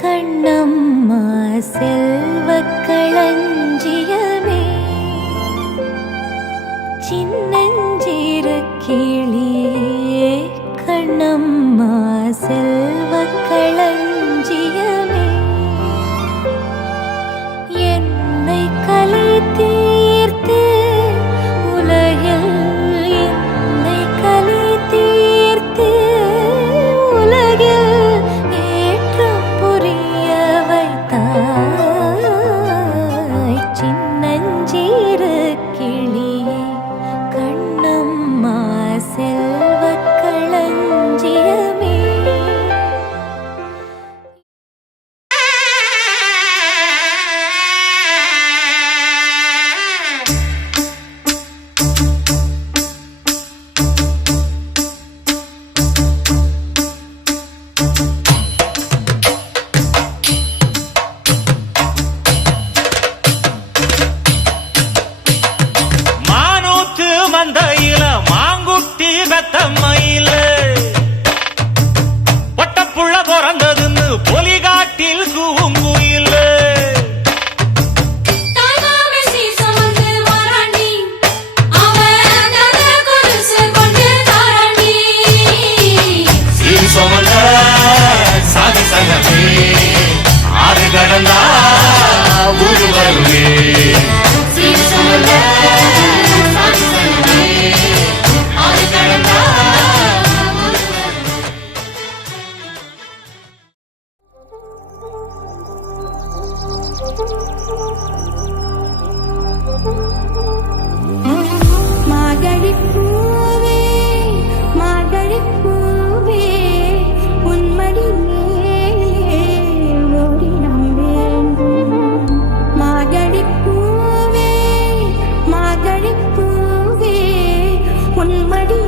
கண்ணம்மா செல்வக் களஞ்சியமே சின்னஞ்சிறு கிளியே கண்ணம்மா செல்வக் களஞ்சியமே என்னை கலை தீர்த்து உலகில் என்னை கலை தீர்த்து உலகில் ஏற்றம் புரிய வைத்தாய் சின்னஞ்சிறு கிளியே கண்ணம்மா செல்வக் களஞ்சியமே மானூத்து மந்தையில மாங்குட்டி பெத்தம்மையில ஒட்டப்புள்ள பிறந்ததுன்னு பொலிகாட்டில் கூங்குயில சாதி சங்கமே ஆறு கடந்தா ஊரு வருவே மார்கழிப் பூவே மார்கழிப் பூவே உன்மடி மேலே ஓடினம் வேண்டும் மார்கழிப் பூவே மார்கழிப் பூவே உன்மடி